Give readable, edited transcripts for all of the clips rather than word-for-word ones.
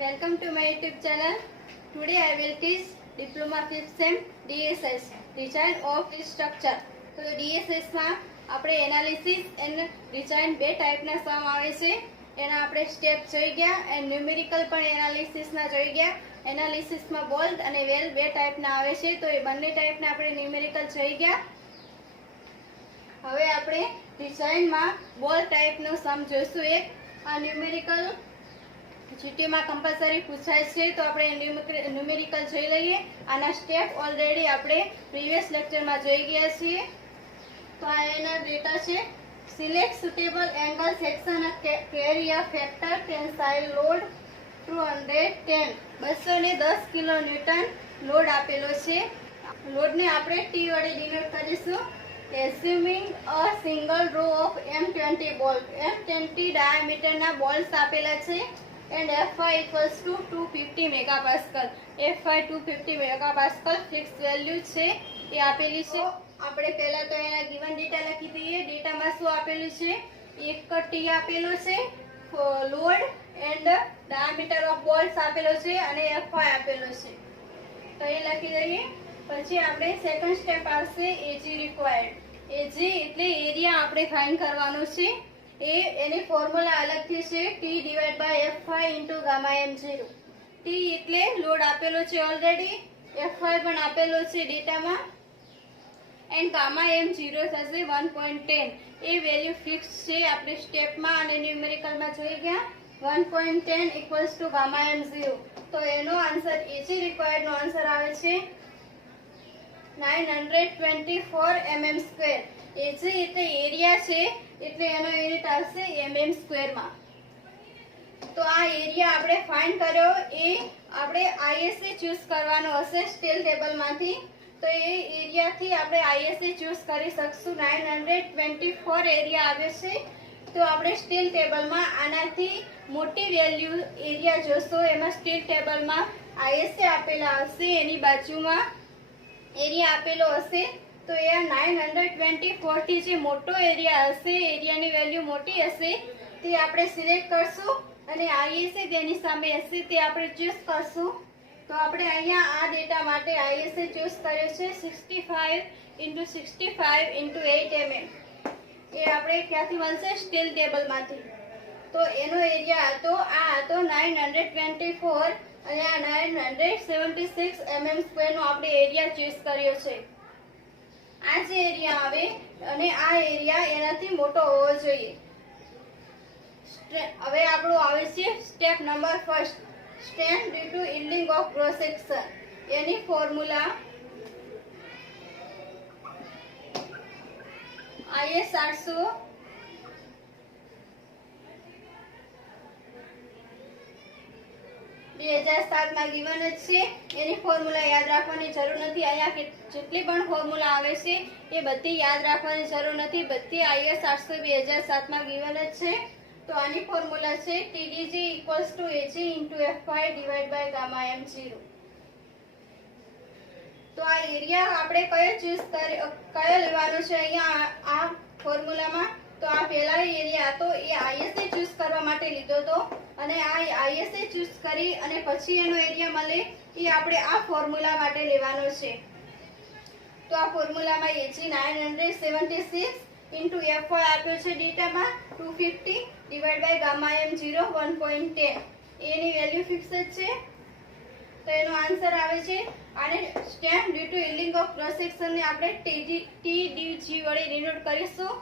Welcome to my YouTube channel. Today I will teach Diploma 5th Sem DSS Design of Structure. તો DSS માં આપણે analysis and design બે ટાઈપના સમ આવે છે. એના આપણે સ્ટેપ જોઈ ગયા એન્ડ ન્યુમેરિકલ પણ એનાલિસિસના જોઈ ગયા. એનાલિસિસમાં બોલ્ડ અને વેલ બે ટાઈપના આવે છે, તો એ બંને ટાઈપના આપણે ન્યુમેરિકલ જોઈ ગયા. હવે આપણે ડિઝાઇનમાં બોલ્ડ ટાઈપનો સમ જોઈશું. એક આ ન્યુમેરિકલ જીટીમાં કમ્પલસરી પૂછાય છે, તો આપણે ન્યુમેરિકલ જોઈ લઈએ. આના સ્ટેપ ઓલરેડી આપણે પ્રીવિયસ લેક્ચરમાં જોઈ ગયા છીએ. તો આ એના ડેટા છે. Select suitable angle section carry a factor tensile load 210 210 kilo newton load આપેલો છે. લોડને આપણે ટી વડે ડિનોટ કરીશું. Assuming a single row of M20 bolt, M20 ડાયામીટરના બોલ્ટ્સ આપેલા છે. and Fy equals to 250 megapascal. Fy 250 megapascal fix value છે, એ આપેલી છે. આપણે પહેલા તો એના ગિવન ડેટા લખી દઈએ. ડેટામાં શું આપેલું છે? એક ટી આપેલો છે, load and diameter of bolts આપેલો છે અને Fy આપેલો છે, તો એ લખી દઈએ. પછી આપણે સેકન્ડ સ્ટેપ આવશે એજ રિક્વાયર્ડ. એજ એટલે એરિયા આપણે ફાઇન્ડ કરવાનો છે. એની ફોર્મ્યુલા અલગથી છે, T divide by Fy into gamma M0. T એટલે લોડ આપેલો છે ઓલરેડી, Fy પણ આપેલો છે ડેટામાં, એન્ડ ગામા M0 થશે 1.10. એ વેલ્યુ ફિક્સ છે આપણે સ્ટેપમાં અને ન્યુમેરિકલમાં જોઈ ગયા. 1.10 ઇક્વલ્સ ટુ ગામા M0. તો એનો આન્સર એજ રિક્વાયર્ડ નો આન્સર આવે છે 924 mm². એજ એટલે એરિયા છે, એટલે એનો યુનિટ આવશે mm² માં. તો આ એરિયા આપણે ફાઇન્ડ કર્યો, એ આપણે ISA ચૂઝ કરવાનો હશે સ્ટીલ ટેબલમાંથી. તો એ એરિયાથી આપણે ISA ચૂઝ કરી શકશું. 924 એરિયા આવે છે, તો આપણે સ્ટીલ ટેબલમાં આનાથી મોટી વેલ્યુ એરિયા જોશો. એમાં સ્ટીલ ટેબલમાં ISA આપેલા હશે, એની બાજુમાં એરિયા આપેલો હશે. તો એ 924 થી જે મોટો એરિયા હશે, એરિયાની વેલ્યુ મોટી હશે, તે આપણે સિલેક્ટ કરશું અને ISA તેની સામે હશે તે આપણે ચૂઝ કરશું. તો આપણે અહીંયા આ ડેટા માટે ISA ચૂઝ કર્યો છે 65 × 65 × 8 mm. એ આપણે ક્યાંથી મળશે? સ્ટીલ ટેબલમાંથી. તો એનો એરિયા હતો, આ હતો 924 અને આ 976 mm² નો આપણે એરિયા ચૂઝ કર્યો છે. આ જે એરિયા આવે અને આ એરિયા એનાથી મોટો હોવો જોઈએ. હવે આપણું આવે છે step number first, strength due to yielding of cross section. એની ફોર્મ્યુલા IS 800 2007 માં ગિવન જ છે. એની ફોર્મ્યુલા યાદ રાખવાની જરૂર નથી. અહીંયા જેટલી પણ ફોર્મ્યુલા આવે છે એ બધી યાદ રાખવાની જરૂર નથી, બધી IS 800 2007 માં ગિવન જ છે. તો આની ફોર્મ્યુલા છે TDG equals to AG into Fy divided by gamma M0. તો આ એરિયા આપણે કયો લેવાનો છે અહીંયા આ ફોર્મ્યુલામાં? તો આ પહેલા એરિયા હતો, એ ISA ચૂઝ કરવા માટે લીધો હતો, અને આ ISA ચૂઝ કરી અને પછી એનો એરિયા મળે એ આપણે આ ફોર્મ્યુલા માટે લેવાનો છે. તો આ ફોર્મ્યુલામાં AG 976 × Fy આપ્યો છે ડેટામાં 250 ડિવાઇડ બાય ગામા M0 1.10. એની વેલ્યુ ફિક્સ જ છે, તો એનો આન્સર આવે છે. આને strength due to yielding of cross section ને આપણે TDG વડે ડિનોટ કરીશું.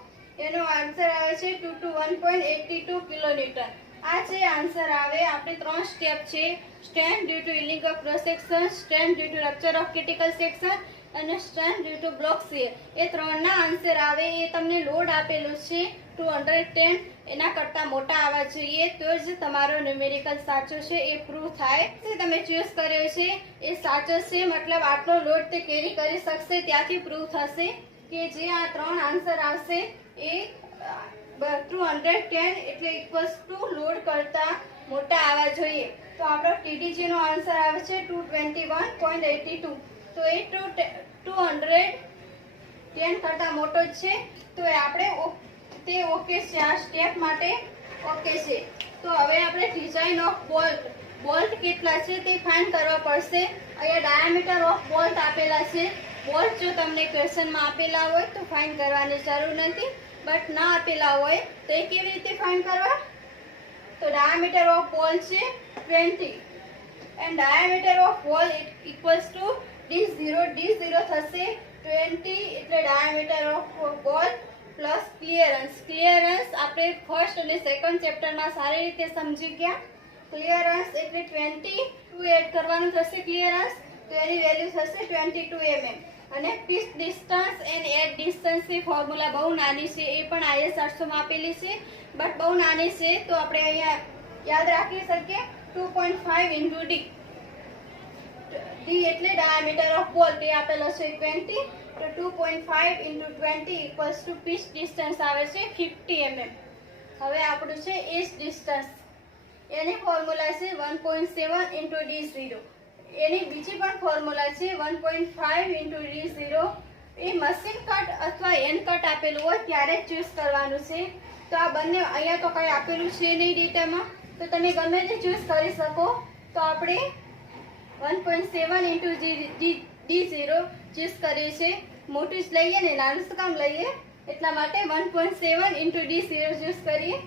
એનો આન્સર આવે છે 2 to 1.82 કિલોન્યુટન. આ જે આન્સર આવે, આપણે ત્રણ સ્ટેપ છે, strength due to yielding of cross section, strength due to rupture of critical section અને strength due to block shear. એ ત્રણના આન્સર આવે. એ તમને લોડ આપેલો છે 210, એના કરતા મોટા આવવા જોઈએ, તો જ તમારો ન્યુમેરિકલ સાચો છે એ પ્રૂવ થાય. તમે ચૂઝ કર્યો છે એ સાચો છે, મતલબ આટલો લોડ તે કેરી કરી શકશે, ત્યાંથી પ્રૂવ થશે કે જે આ ત્રણ આન્સર આવશે એ 210 એટલે ઇક્વલ્સ ટુ લોડ કરતા મોટા આવવા જોઈએ. તો આપણો TDG નો આન્સર આવે છે 221.82. તો એ 210 કરતા મોટો જ છે, તો એ આપણે તે ઓકે છે. આ સ્ટેપ માટે ઓકે છે. તો હવે આપણે ડિઝાઇન ઓફ બોલ્ટ બોલ્ટ કેટલા છે તે ફાઇન્ડ કરવા પડશે. અહીંયા ડાયામીટર ઓફ બોલ્ટ આપેલા છે. બોલ્ટ જો તમને ક્વેશ્ચનમાં આપેલા હોય તો ફાઇન્ડ કરવાની જરૂર નથી, બટ ના આપેલા હોય તો એ કેવી રીતે ફાઇન્ડ કરવા? તો ડાયામીટર ઓફ બોલ છે 20 એન્ડ ડાયામીટર ઓફ બોલ ઇક્વલ્સ ટુ d0 થશે 20 એટલે ડાયામીટર ઓફ બોલ પ્લસ ક્લિયરન્સ. ક્લિયરન્સ આપણે ફર્સ્ટ અને સેકન્ડ ચેપ્ટરમાં સારી રીતે સમજી ગયા. ક્લિયરન્સ એટલે 22 એડ કરવાનું થશે ક્લિયરન્સ, તો એની વેલ્યુ થશે 22 mm. અને પીસ ડિસ્ટન્સ એન્ડ એડ ડિસ્ટન્સની ફોર્મ્યુલા બહુ નાની છે, એ પણ IS 800 માં આપેલી છે, બટ બહુ નાની છે તો આપણે અહીંયા યાદ રાખી શકીએ 2.5 ઇન્ટુ d. d એટલે ડાયામીટર ઓફ બોલ, તે આપેલો છે 20, તો 2.5 into 20 equals to pitch distance આવે છે 50 mm. હવે આપણું છે એજ ડિસ્ટન્સ, એની ફોર્મ્યુલા છે 1.7 ઇન્ટુ d0. એની બીજી પણ ફોર્મ્યુલા છે 1.5 ઇન્ટુ d0. એ મશીન કટ અથવા હેન્ડ કટ આપેલું હોય ત્યારે જ ચૂઝ કરવાનું છે. તો આ બંને અહીંયા તો કંઈ આપેલું છે નહીં ડેટામાં, તો તમે ગમે તે ચૂઝ કરી શકો. તો આપણે 1.7 ઇન્ટુ d0 ચૂઝ કરીએ છીએ. મોટું જ લઈએ ને, નાનું શું કામ લઈએ, એટલા માટે 1.7 ઇન્ટુ d0 ચૂઝ કરીએ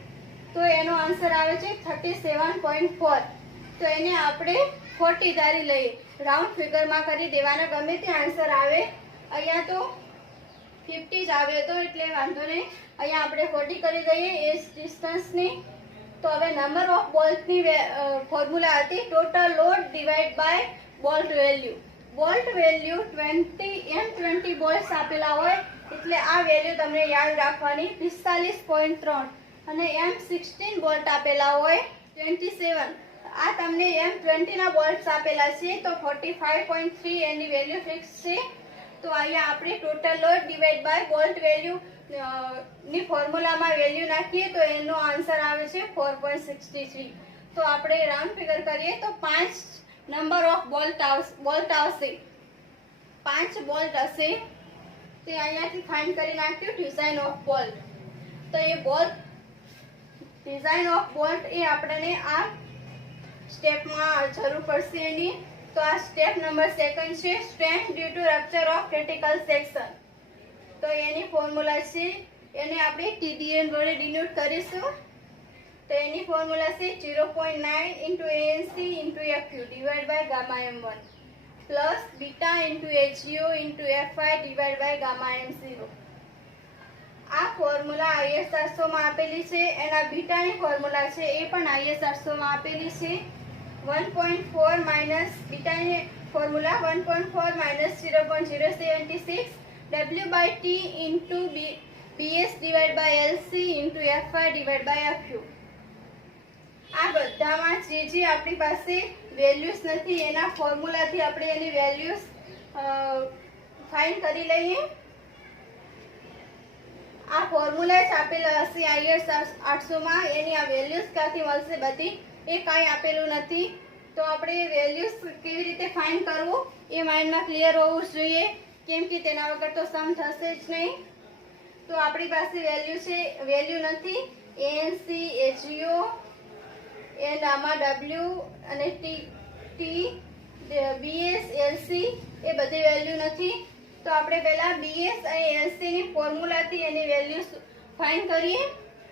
તો એનો આન્સર આવે છે 37.4. તો એને આપણે 40 ધારી લઈએ, રાઉન્ડ ફિગરમાં કરી દેવાના, ગમે તે આન્સર આવે. અહીંયા તો 50 જ આવ્યો હતો એટલે વાંધો નહીં, અહીંયા આપણે 40 કરી દઈએ એજ ડિસ્ટન્સની. તો હવે નંબર ઓફ બોલ્ટની ફોર્મ્યુલા હતી total load divide by bolt value. Bolt value 20 bolts આપેલા હોય એટલે આ વેલ્યુ તમને યાદ રાખવાની 45.3, અને M16 બોલ્ટ આપેલા હોય 27. આ તમને M20 ના બોલ્ટ્સ આપેલા છે તો 45.3 એની વેલ્યુ ફિક્સ છે. તો અહીંયા આપણે total load divide by bolt value ની ફોર્મ્યુલામાં વેલ્યુ નાખીએ તો એનો આન્સર આવે છે 4.63. તો આપણે રાઉન્ડ ફિગર કરીએ તો 5 નંબર ઓફ બોલ્ટ આવશે, 5 બોલ્ટ હશે. તે અહીંયાથી ફાઇન્ડ કરી નાખ્યું ડિઝાઇન ઓફ બોલ્ટ. તો એ બોલ્ટ ડિઝાઇન ઓફ બોલ્ટ એ આપણને આ સ્ટેપમાં જરૂર પડશે એની. તો આ સ્ટેપ નંબર સેકન્ડ છે strength due to rupture of critical section. તો એની ફોર્મ્યુલા છે, એને આપણે TDN વડે ડિનોટ કરીશું. તો એની ફોર્મ્યુલા છે 0.9 into ANC into FQ divide by gamma M1 plus beta into HO into FI divide by gamma M0. આ ફોર્મ્યુલા IS 800 માં આપેલી છે. એના બીટાની ફોર્મ્યુલા છે એ પણ IS 800 માં આપેલી છે. 1.4 માઇનસ બીટાની formula 1.4 minus 0.076 W by T into BS divide by LC into FI divide by FQ. આ બધામાં જે આપણી પાસે વેલ્યુઝ નથી એના ફોર્મ્યુલાથી આપણે એની વેલ્યુઝ ફાઇન્ડ કરી લઈએ. આ ફોર્મ્યુલા જ આપેલા હશે IS 800 માં, એની આ વેલ્યુઝ ક્યાંથી મળશે બધી એ કાંઈ આપેલું નથી. તો આપણે વેલ્યુઝ કેવી રીતે ફાઇન્ડ કરવું એ માઇન્ડમાં ક્લિયર હોવું જોઈએ, કેમ કે તેના વગર તો સમ થશે જ નહીં. તો આપણી પાસે વેલ્યુ નથી. ANC HO એન્ડ આમાં W અને T BS LC એ બધી વેલ્યુ નથી. તો આપણે પહેલા BS અને LC ની ફોર્મ્યુલાથી એની વેલ્યુ ફાઇન્ડ કરીએ.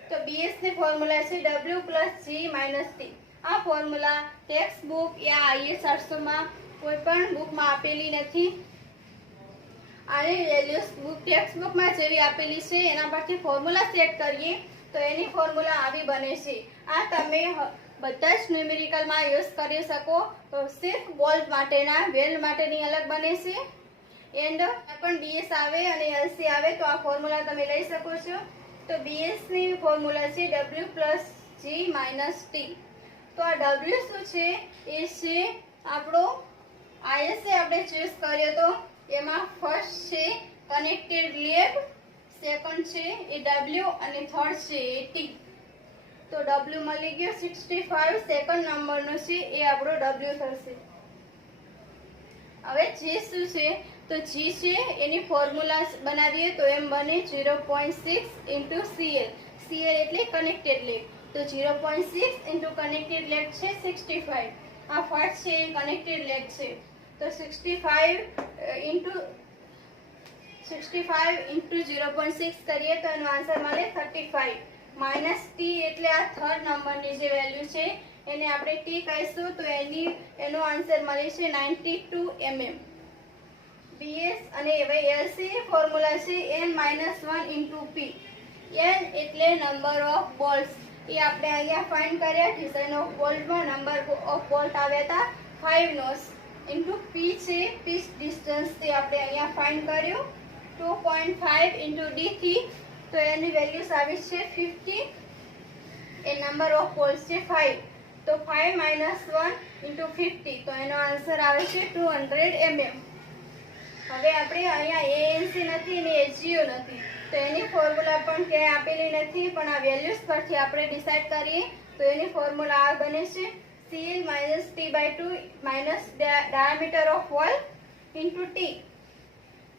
તો BS ની ફોર્મ્યુલા છે W plus G minus T. આ formula text book yeah IS 800 માં કોઈ પણ બુકમાં આપેલી નથી. આની વેલ્યુઝ ટેક્સ્ટ બુકમાં જેવી આપેલી છે એના પરથી ફોર્મ્યુલા સેટ કરીએ તો એની ફોર્મ્યુલા આવી બને છે. આ તમે બધા જ ન્યુમેરિકલમાં યુઝ કરી શકો. તો સિર્ફ બોલ્ટ માટેના, વેલ્ડ માટેની અલગ બને છે. એન્ડ પણ BS આવે અને LC આવે તો આ ફોર્મ્યુલા તમે લઈ શકો છો. તો BS ની ફોર્મ્યુલા છે W plus G minus T. તો આ W શું છે એ છે આપણો IS આપણે ચૂઝ કર્યો તો એમાં ફર્સ્ટ છે કનેક્ટેડ લેગ, સેકન્ડ છે એ W અને થર્ડ છે એ T. તો W મળી ગયો 65, સેકન્ડ નંબરનો છે એ આપણો W થશે. હવે G શું છે તો G છે એની ફોર્મ્યુલા બનાવીએ તો એમ બને 0.6 ઇન્ટુ CL. CL એટલે કનેક્ટેડ લેગ. તો 0.6 ઇન્ટુ કનેક્ટેડ લેગ છે 65 આ ફર્સ્ટ છે એ કનેક્ટેડ લેગ છે, તો 65 ઇન્ટુ 0.6 કરીએ તો એનો આન્સર મળે 35 માઇનસ ટી એટલે આ થર્ડ નંબરની જે વેલ્યુ છે એને આપણે ટી કહીશું, તો એનો આન્સર મળે છે 92 mm. બીએસ અને એલસી ફોર્મ્યુલા છે n-1 ઇન્ટુ પી. n એટલે નંબર ઓફ બોલ્ટ્સ, એ આપણે અહીંયા ફાઇન્ડ કર્યા. ડિઝાઇન ઓફ બોલ્ટમાં નંબર ઓફ બોલ્ટ આવ્યા હતા 5 નોસ ઇન્ટુ પી છે પીચ ડિસ્ટન્સ, તે આપણે અહીંયા ફાઇન્ડ કર્યું 2.5 ઇન્ટુ ડી થી, તો એની વેલ્યુઝ આવી છે 50. એ નંબર ઓફ બોલ્ટ્સ છે 5, તો 5 માઇનસ 1 ઇન્ટુ 50, તો એનો આન્સર આવે છે 200 mm. હવે આપણે અહીંયા એએનસી નથી અને એચજીઓ નથી, તો એની ફોર્મ્યુલા પણ ક્યાંય આપેલી નથી, પણ આ વેલ્યુઝ પરથી આપણે ડિસાઇડ કરીએ તો એની ફોર્મ્યુલા આ બને છે CL minus T/2 minus diameter of hole into T.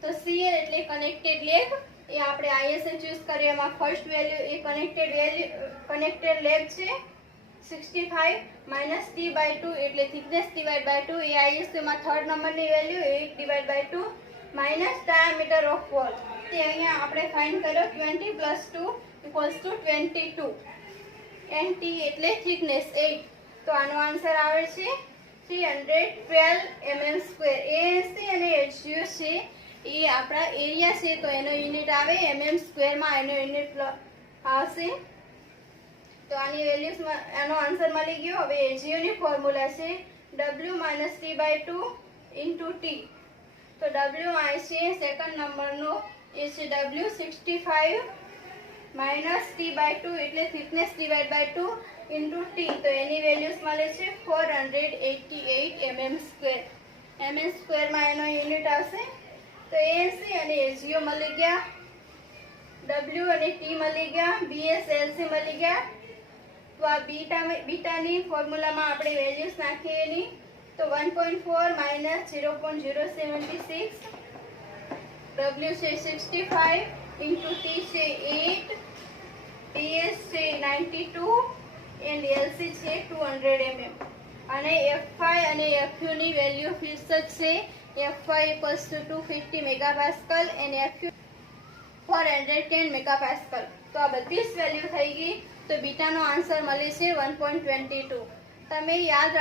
તો CL એટલે કનેક્ટેડ લેગ, એ આપણે આઈએસએ ચૂઝ કરીએ. એમાં ફર્સ્ટ વેલ્યુ એ કનેક્ટેડ લેગ છે 65 માઇનસ T/2 એટલે થિકનેસ ડિવાઇડ બાય 2, એ આઈએસએમાં થર્ડ નંબરની value 8/2 minus diameter of hole, તે અહીંયા આપણે ફાઇન્ડ કર્યો 20 plus 2 equals to 22 and T એટલે થિકનેસ 8, તો આનો આન્સર આવે છે 312 mm². એએનસી અને એચજીઓ છે એ આપણા એરિયા છે, તો એનો યુનિટ આવે mm² માં એનો યુનિટ આવશે, તો આની વેલ્યુઝ એનો આન્સર મળી ગયો. હવે એચજીઓ ની ફોર્મ્યુલા છે W minus T/2 into T, તો W આ છે સેકન્ડ નંબરનો, એ છે W 65 માઇનસ T/2 એટલે thickness divide by 2 into T, તો એની વેલ્યુઝ મળે છે 488 mm². mm² માં એનો યુનિટ આવશે. તો એએનસી અને એચજીઓ મળી ગયા, W અને ટી મળી ગયા, બીએસ એલસી મળી ગયા. તો આ બીટાની ફોર્મ્યુલામાં આપણે વેલ્યુઝ નાખીએ એની, તો 1.4 માઇનસ 0.076, W છે 65 ઇન્ટુ ટી છે 8, બીએસ છે 92 એન્ડ એલસી છે 200 mm. અને F5 અને FU ની વેલ્યુ ફિક્સ જ છે. F5 equals to 250 megapascal and FU 410 megapascal. તો આ બધી જ વેલ્યુ થઈ ગઈ, તો બીટાનો આન્સર મળે છે 1.22. તમે યાદ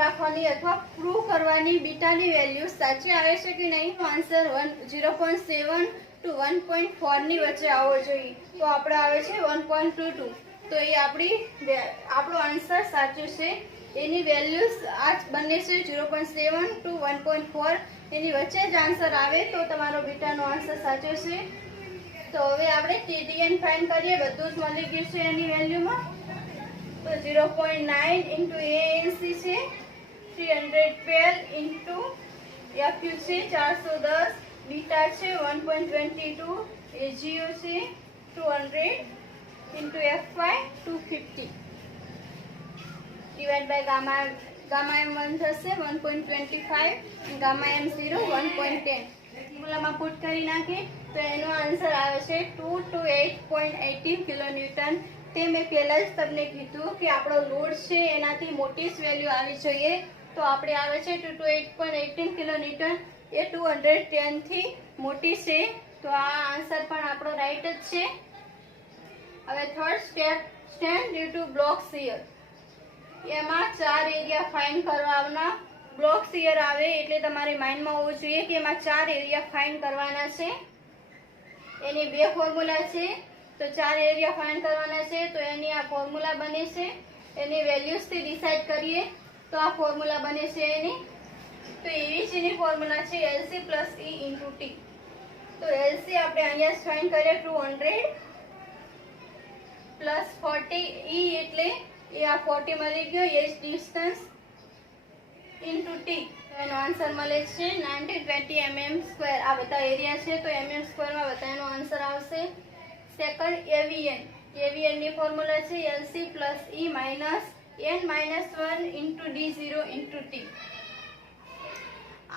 રાખવાની અથવા પ્રૂવ કરવાની બીટાની વેલ્યુ સાચી આવે છે કે નહીં. આન્સર 0.7 to 1.4 ની વચ્ચે આવવો જોઈએ, તો આપણે આવે છે 1.22, તો એ આપણો આન્સર સાચો છે. એની વેલ્યુઝ આ બંને છે 0.7 to 1.4, એની વચ્ચે જ આન્સર આવે તો તમારો બીટાનો આન્સર સાચો છે. તો હવે આપણે TDN ફાઇન્ડ કરીએ, બધું જ મળી ગયું છે એની વેલ્યુમાં. તો 0.9 ઇન્ટુ ANC છે 312 ઇન્ટુ FU છે 410, બીટા છે 1.22, AGO છે 200 into F5 250 divide by gamma M1 થશે 1.25, ગામા M0 1.10. ફોર્મ્યુલામાં પુટ કરી નાખીએ તો એનો આન્સર આવે છે 2 to 8.18 કિલોન્યુટન. તે મેં પહેલાં જ તમને કીધું કે આપણો લોડ છે એનાથી મોટી જ વેલ્યુ આવી જોઈએ, તો આપણે આવે છે 2 to 8.18 કિલોન્યુટન, એ 210 થી મોટી છે, તો આ આન્સર પણ આપણો રાઈટ જ છે. હવે third step, strength due to block shear. એમાં 4 એરિયા ફાઇન્ડ કરવાના. બ્લોક શિયર આવે એટલે તમારે માઇન્ડમાં હોવું જોઈએ કે એમાં 4 એરિયા ફાઇન્ડ કરવાના છે. એની 2 ફોર્મ્યુલા છે, તો 4 એરિયા ફાઇન્ડ કરવાના છે, તો એની આ ફોર્મ્યુલા બને છે. એની વેલ્યુઝથી ડિસાઇડ કરીએ તો આ ફોર્મ્યુલા બને છે એની. તો એવી જ એની ફોર્મ્યુલા છે LC plus E into T. તો એલસી આપણે અહીંયા ફાઇન્ડ કરીએ 200 પ્લસ 40, ઈ એટલે એ આ 40 મળી ગયો, એચ ડિસ્ટન્સ ઇન્ટુ ટી, એનો આન્સર મળે છે 1920 mm². આ બધા એરિયા છે તો mm² માં બધાનો આન્સર આવશે. સેકન્ડ એવીએન ની ફોર્મ્યુલા છે LC plus E minus n-1 into D0 into T.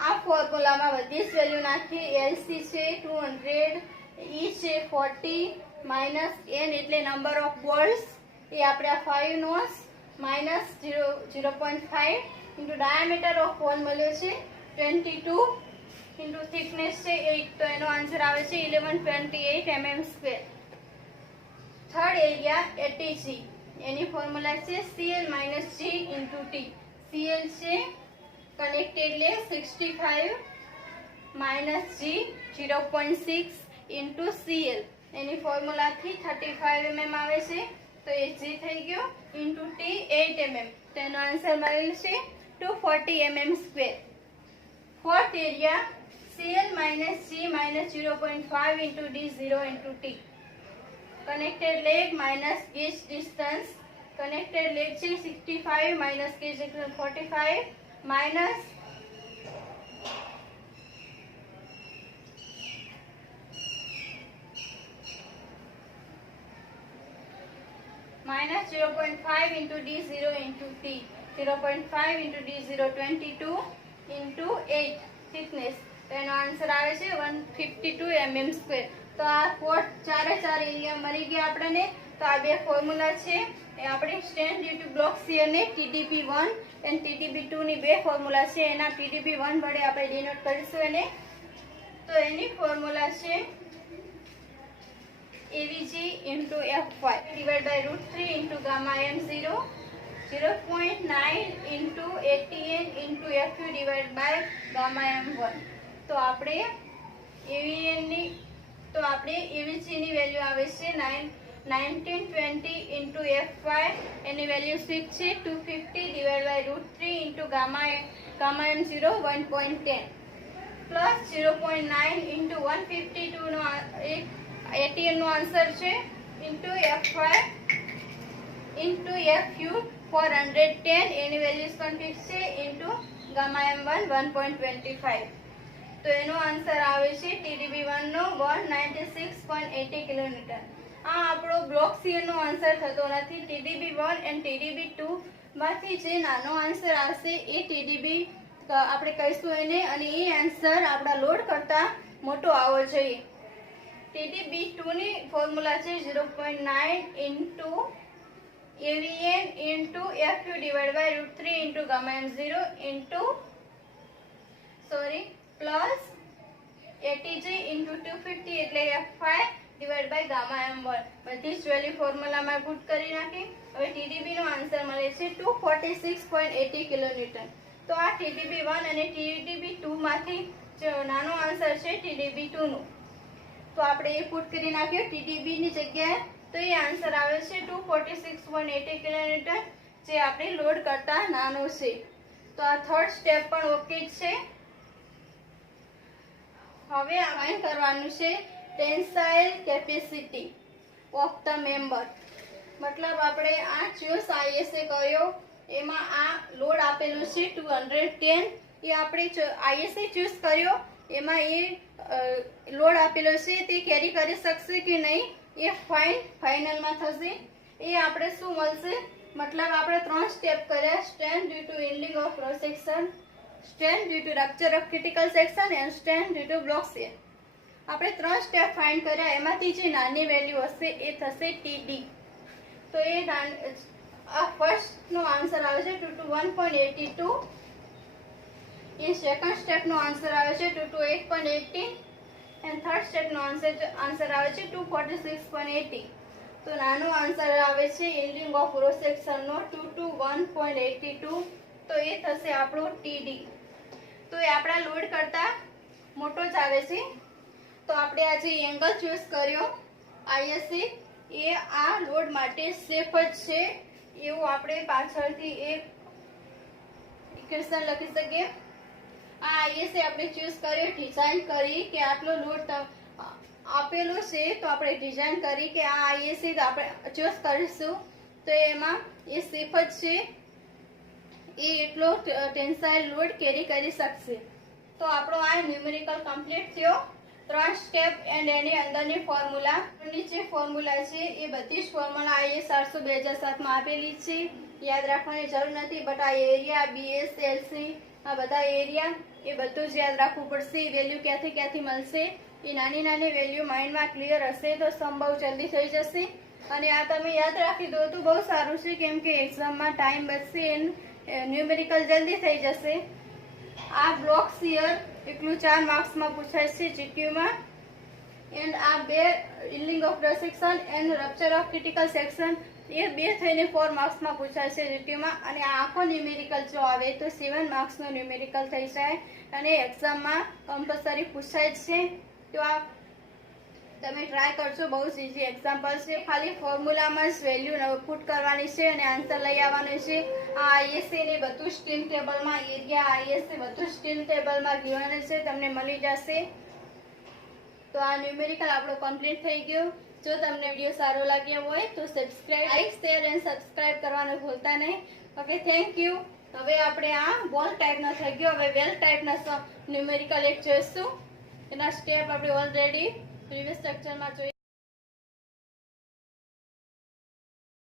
આ ફોર્મ્યુલામાં બધી જ વેલ્યુ નાખી. એલસી છે 200, ઈ છે 40 માઇનસ n એટલે નંબર ઓફ બોલ્ટ્સ, એ આપણે આ 5 નોસ minus 0.5 into diameter of hole મળ્યો છે 22 ઇન્ટુ થિકનેસ છે 8, તો એનો આન્સર આવે છે 1128 mm square. Third area ATG, એની ફોર્મ્યુલા છે CL - G into T. CL છે connected leg 65 - G 0.6 into CL, એની ફોર્મ્યુલાથી 35 mm આવે છે, તો એ G થઈ ગયો ઇન્ટુ T 8 mm, તેનો આન્સર મળેલ છે 240 mm square. Fourth area CL - G - 0.5 into D 0 into T. Connected leg minus gauge distance, connected leg છે 65 minus gauge distance 45 minus -0.5 into D0 into T. 0.5 into D0 22 into 8 thickness, તો એનો answer આવે છે 152 mm square. તો આ ચારે ચાર area મળી ગયા આપણને. તો આ બે ફોર્મ્યુલા છે એ આપણે strength due to block shear ને TDB1 એન્ડ TDB2 ની બે ફોર્મ્યુલા છે, એના TDB1 વડે આપણે ડિનોટ કરીશું એને. તો એની ફોર્મ્યુલા છે AVG into Fy divided by √3 into gamma m0, 0.9 into ATN into Fu divided by gamma m1. તો આપણે AVG ની વેલ્યુ આવે છે 1920 into Fy, એની વેલ્યુ 6 છે 250 divided by √3 into gamma m0 1.10 plus 0.9 into 152 no ATN no answer છે into Fy into Fu 410, એની values પણ fix છે into gamma m1 1.25. તો એનો આન્સર આવે છે TDB1 નો 196.80 કિલોમીટર. આ આપણો બ્લોક શીયર નો આન્સર થતો નથી. TDB1 એન્ડ TDB2 માંથી જે નાનો આન્સર આવશે એ TDB આપણે કહીશું એને, અને એ આન્સર આપણા લોડ કરતા મોટો આવવો જોઈએ. TDB2 ની ફોર્મ્યુલા છે 0.9 into AVN into Fu divided by √3 into gamma m0 into plus ATG into 250 એટલે Fy divided by gamma m1. બધી જ વેલ્યુ ફોર્મ્યુલામાં પુટ કરી નાખી. હવે TDB નો આન્સર મળે છે 246.80 કિલોન્યુટન. તો આ TDB1 અને TDB2 માંથી નાનો આન્સર છે TDB2 નો. તો આપણે એ પુટ કરી નાખ્યો TDB ની જગ્યાએ, તો એ આન્સર આવે છે 246.80 કિલોમીટર, જે આપણે લોડ કરતા નાનો છે. તો આ થર્ડ સ્ટેપ પણ ઓકે છે. હવે ફાઇન્ડ કરવાનું છે tensile capacity of the member. મતલબ આપણે આ ચોસ ISA કર્યો, એમાં આ લોડ આપેલો છે 210, એ આપણે ISA ચૂઝ કર્યો, એમાં એ લોડ આપેલો છે તે કેરી કરી શકશે કે નહીં એ ફાઇનલમાં થશે. એ આપણે શું મળશે, મતલબ આપણે 3 સ્ટેપ કર્યા: strength due to yielding of cross section, strength due to rupture of critical section and strength due to block shear. આપણે 3 સ્ટેપ ફાઇન્ડ કર્યા, એમાંથી જે નાની વેલ્યુ હશે એ થશે TD. તો એ ફર્સ્ટ નો આન્સર આવે છે 221.82. એ સેકન્ડ સ્ટેપ નો આન્સર આવે છે 228.18 એન્ડ થર્ડ સ્ટેપ નો આન્સર આવે છે 246.80. તો નાનો આન્સર આવે છે યીલ્ડિંગ ઓફ ક્રોસ સેક્શન નો 221.82. તો એ થશે આપણો TD. તો એ આપણા લોડ કરતા મોટો જ આવે છે. તો આપણે આ જે એંગલ ચૂઝ કર્યો ISA, એ આ લોડ માટે સેફ જ છે એવું આપણે પાછળથી એક ઇક્વેશન લખી શકીએ. આ ISA આપણે ચૂઝ કર્યો, ડિઝાઇન કરી કે આટલો લોડ આપેલો છે, તો આપણે ડિઝાઇન કરી કે આ ISA આપણે ચૂઝ કરીશું તો એમાં એ સેફ જ છે, એ એટલો ટેન્સાઇલ લોડ કેરી કરી શકશે. તો આપણો આ ન્યુમેરિકલ કમ્પ્લીટ થયો. 3 સ્ટેપ એન્ડ એની અંદરની ફોર્મ્યુલા, નીચે ફોર્મ્યુલા છે એ બધી જ ફોર્મ્યુલા IS 800 2007 માં આપેલી છે, યાદ રાખવાની જરૂર નથી. બટ આ એરિયા BS LC આ બધા એરિયા એ બધું જ યાદ રાખવું પડશે. વેલ્યુ ક્યાંથી મળશે એ નાની નાની વેલ્યુ માઇન્ડમાં ક્લિયર હશે તો સમ બહુ જલ્દી થઈ જશે. અને આ તમે યાદ રાખી દો તો બહુ સારું છે, કેમ કે એક્ઝામમાં ટાઈમ બચશે અને ન્યુમેરિકલ જલ્દી થઈ જશે. આ બ્લોક શિયર એકલું 4 માર્ક્સમાં પૂછાય છે જીક્યુમાં. એન્ડ આ 2 yielding of dissection and rupture of critical section એ 2 થઈને 4 માર્ક્સમાં પૂછાય છે જીક્યુમાં. અને આ આખો ન્યુમેરિકલ જો આવે તો 7 માર્ક્સનો ન્યુમેરિકલ થઈ જાય અને એક્ઝામમાં કમ્પલસરી પૂછાય જ છે. તો આ તમે ટ્રાય કરજો. બહુ જ ઇઝી એક્ઝામ્પલ છે. ખાલી ફોર્મ્યુલામાં જ વેલ્યુ પુટ કરવાની છે અને આન્સર લઈ આવવાનો છે. આ આઈએસસી ને બધું સ્ટ્રીમ ટેબલમાં, એરિયા આઈએસસી બધું સ્ટ્રીમ ટેબલમાં ગિવન છે, તમને મળી જશે. તો આ ન્યુમેરિકલ આપણો કમ્પ્લીટ થઈ ગયો. જો તમને વિડીયો સારો લાગ્યો હોય તો લાઈક, શેર એન્ડ સબસ્ક્રાઇબ કરવાનું ભૂલતા નહીં. Okay, thank you. હવે આપણે આ બોલ ટાઈપનો થઈ ગયો. હવે વેલ ટાઈપના ન્યુમેરિકલ એક જોઈશું. એના સ્ટેપ આપણે ઓલરેડી પ્રીવિયસ લેક્ચરમાં જોઈ